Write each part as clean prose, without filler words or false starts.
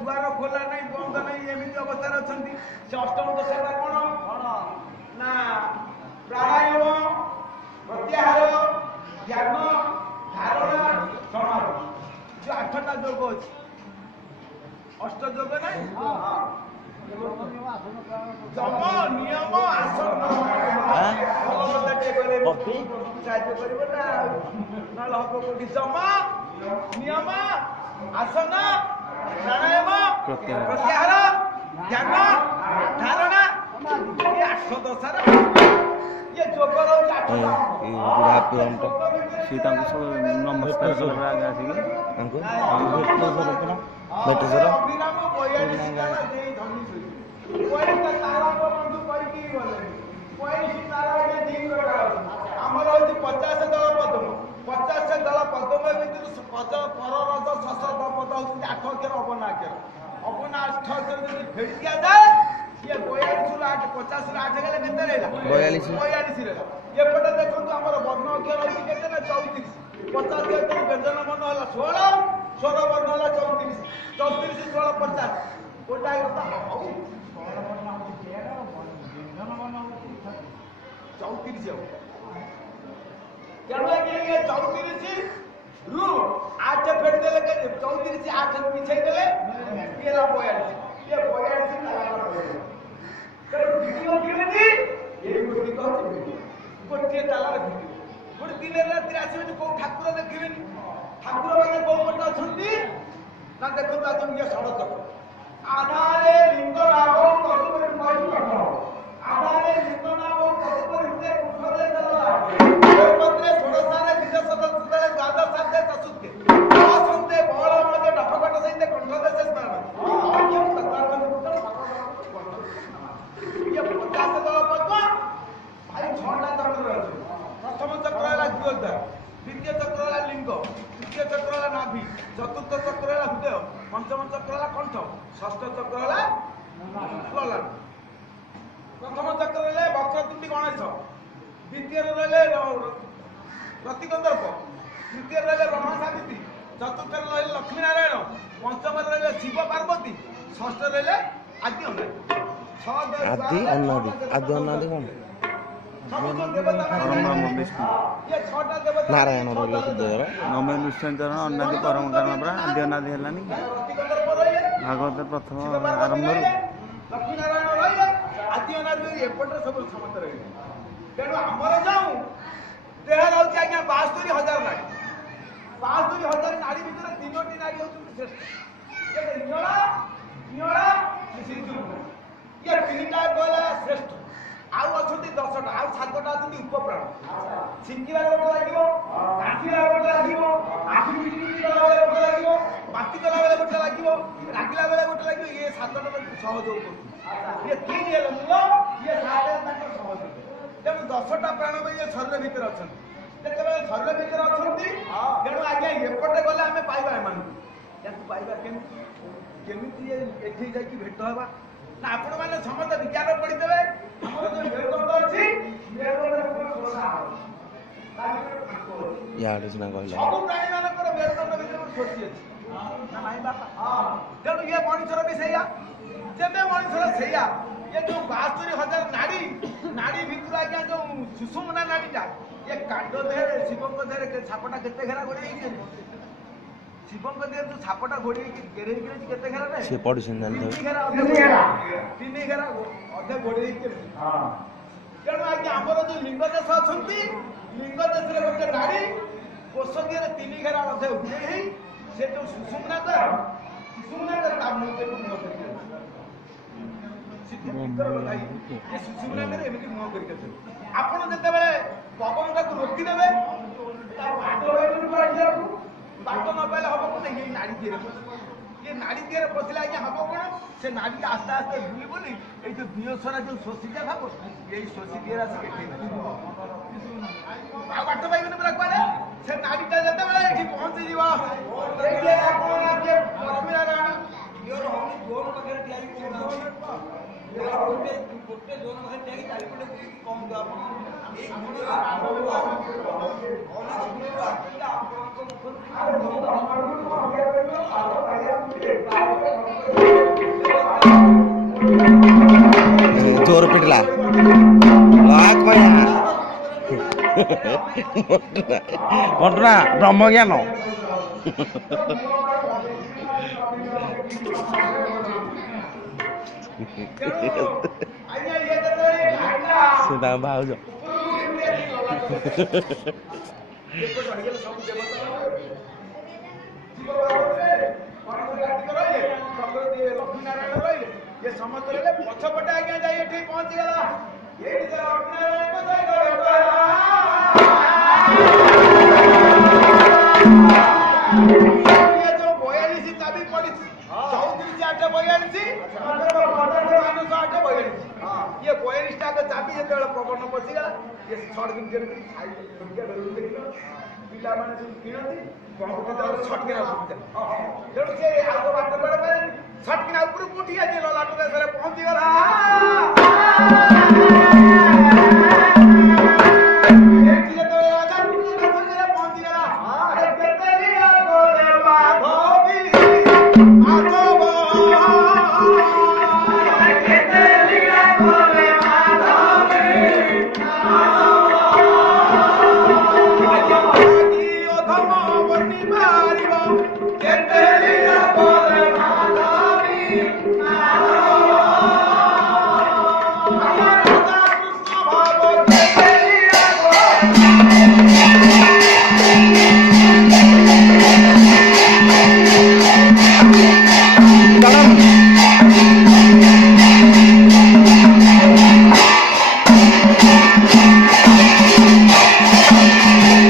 द्वार खोला नहीं बंद नहीं एमती अवस्था अच्छा से अष्टम दशा कौन ना प्राणायाम प्रत्याहार ध्यान धारणा समारोह जो 8टा योग अच्छी अष्ट योग नहीं जम नियम आसन साहाଯ୍य करिब ना नल हम कोठी जम नियम आसन प्राणायाम प्रत्याहार ध्यान धारणा ये 8 दशा ये योग रही 8टा सीता नमस्कार आमर हूँ 50 दल पद्म 50 दल पद्म भितर पद पर रज शस पद हूँ 8 अक्षर अवनाक्षर अवनाक्षर जब फेरी दि जाए ये 42 8 50 8 गले केते रहला 42 रहला एपटे देखो आमर वर्ण अक्षर हूँ केते ना 34 50 अक्षर व्यंजन वर्ण होला 16 स्वर वर्ण होला 34 34 16 50 कोटा होता 34 क्या ये 34 रु 8 फेट देले 34 8 पिछे देले ये ला 42 ये 42 कर वीडियो केमिति ये मूर्ति कहते गोटे ताला वीडियो गोटे दिन रात आसीबे को ठाकुर देखिबे ठाकुर माने को पट अछंती ना देखो आज ये सड़क आधारे लिंग नाम कतुपर माई कठो आधारे लिंग नाम कतुपर हिते उठले चला पत्रे षोडशारे विदेशत सुदले द्वादश साधे चतुर्थे असंते बळ मध्ये डफकट सहित कंठ देश स्मरण ये सरकार को ये 50 दल पद्म भाई 6टा चक्र रहছে प्रथम चक्र है द्वितीय द्वितीय चक्र है लिंग तृतीय चक्र है नाभि चतुर्थ चक्र है हृदय पंचम चक्र है कंठ षष्ठ चक्र है ललाट प्रथम चक्र है वक्रतुंडी गणेश द्वितीय रहे प्रतिगंधर्प तृतीय रहे ब्रह्मा सावित्री चतुर्थ रहे लक्ष्मी नारायण पंचम रहे शिव पार्वती षष्ठ रहे आदि अनादि कौन नारायण नमे निश्चरण अनादि परम कारण परा आदि अनादि हेलानी भागवत प्रथम आरंभ लक्ष्मी नारायण रही आदि अनादि एपटे सब समस्त रही तेणु आमर जाऊँ देह रही आज्ञा 72,000 नाड़ी 72,000 नाड़ी भितर 3टी नाड़ी हूँ श्रेष्ठ ये 3टा गला श्रेष्ठ आउ अच्छा 10टा आउ 7टा अच्छा उपप्राण छिंकिला गोटे लगे काटिला गोटे लगे आखि पिटी गला बेले गोटे लगे बाती गला बेले गोटे लगे रागिला बेले गोटे लगे ये 7टा सहयोग कर ये 3 ये 7 सहयोग तेणु 10टा प्राण ये शरीर भितर अच्छा शरीर भितर अच्छा तेणु आज्ञा एपटे गले आम पाइबा एम पाइबा केमी एठी जाकि भेट हवा ना आपण मैंने समस्त विज्ञान पढ़ीदेवे आमर जो मेरुदंड अच्छी सब प्राणी मानकर मेरुदंड भितर शोषी अच्छी ना नाई बापा तेणु ये मनुष्यर भी सैया जेबे मनुष्यर सैया ये जो 72,000 नाड़ी नाड़ी भितर आज्ञा जो सुषुम्ना नाड़ीटा ये कांड देह शिवंक देह छापटा केते घेरा गोड़े शिवंक देह जो छापटा गोड़े घेरे केते घेरा रे से पडिसन जान 3 घेरा अधे गोड़े तेणु आज्ञा आमर जो लिंग देश अछंती लिंग देश रे गोटे नाड़ी कोष देह 3 घेरा अधे उठे से जो सुषुम्ना ता मुंह पे सुषुम्ना में एमती मुह करके आपण जते बेले पवन को रोकी देबे बाट न पाइले हम को ये नाड़ी दिए ये नाड़ी दिए पशिला आज्ञा हम कौन से नाड़ी आस्ते आस्ते भूल बोली ये जो दियोसरा जो शोषिजा था ये शोषि दिए आस बाट पाइबे पूरा कड़े से नाड़ीटा जते बेले ये पहुंची जीवा लक्ष्मी नारायण योर हम जोन वगैरह तैयारी गोटे जोन वगैरह तैयारी चारिपटे कम दो आप जोर पिटला लाख भैया घटना ब्रह्म ज्ञान सीधा भाज समस्त पछपटे आज्ञा जाए पहुंची गला जो 42 चाबी पड़ी 34 8 42 ये 42 टा चाबी जो पवन पशिगला ये शर्ट पिला मैंने किणती छटकिना तेणु से आग बात बेड़े छटकिना उपरକୁ उठी आଜି ଲଲାଟୁ ଦେଶରେ ପହଞ୍ଚି ଗଲା ଏଠି ଯେତେବେଳେ ରାଜା ପହଞ୍ଚି ଗଲା ଆରେ କେତେ ଲିଆ ଗୋରେ ମାଧବୀ ମାଧବ କେତେ ଲିଆ ଗୋରେ ମାଧବୀ से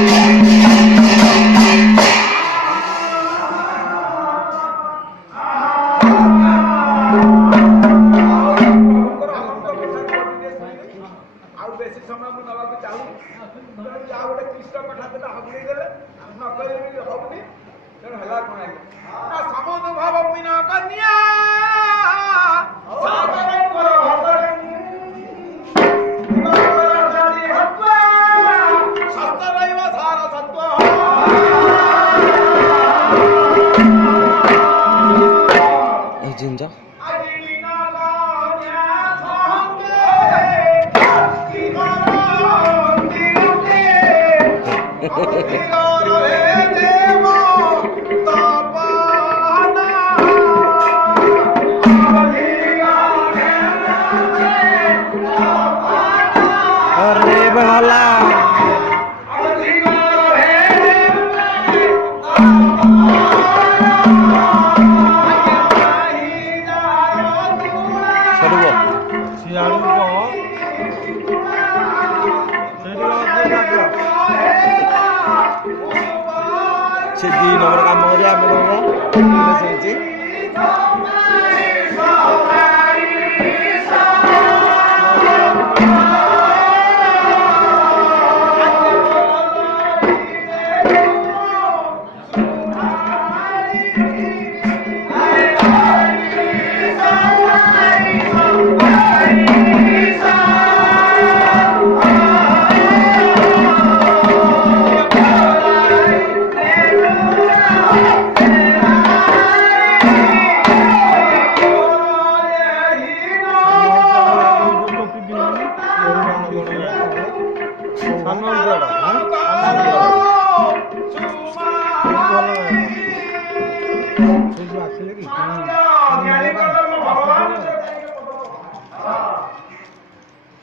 2 नंबर काम करिया हम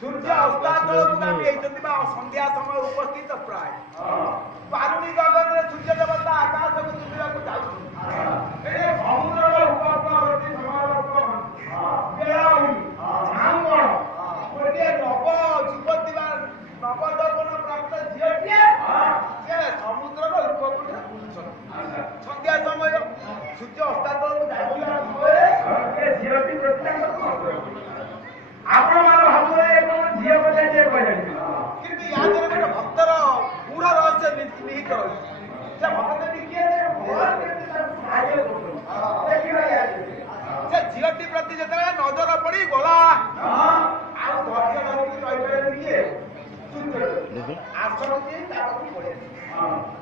सूर्य संध्या समय उपस्थित प्राय बारुणी गगन में सूर्य देवता आकाश को चुमिया को समुद्र संध्या समय सूर्य अस्ताचल आपण मान भावरे झील बोले किंतु या गोटे भक्तर पूरा रहस्य निहित रही से भक्त किए से झीलटी प्रति जिते नजर पड़ी गला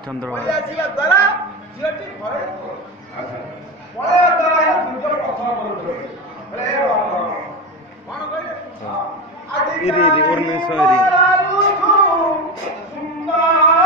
चंद्र द्वारा झीलटी पलय द्वारा सूर्य प्रथम ଇରି ଇରି ଓର୍ନେଶ ଇରି ସୁନ୍ଦର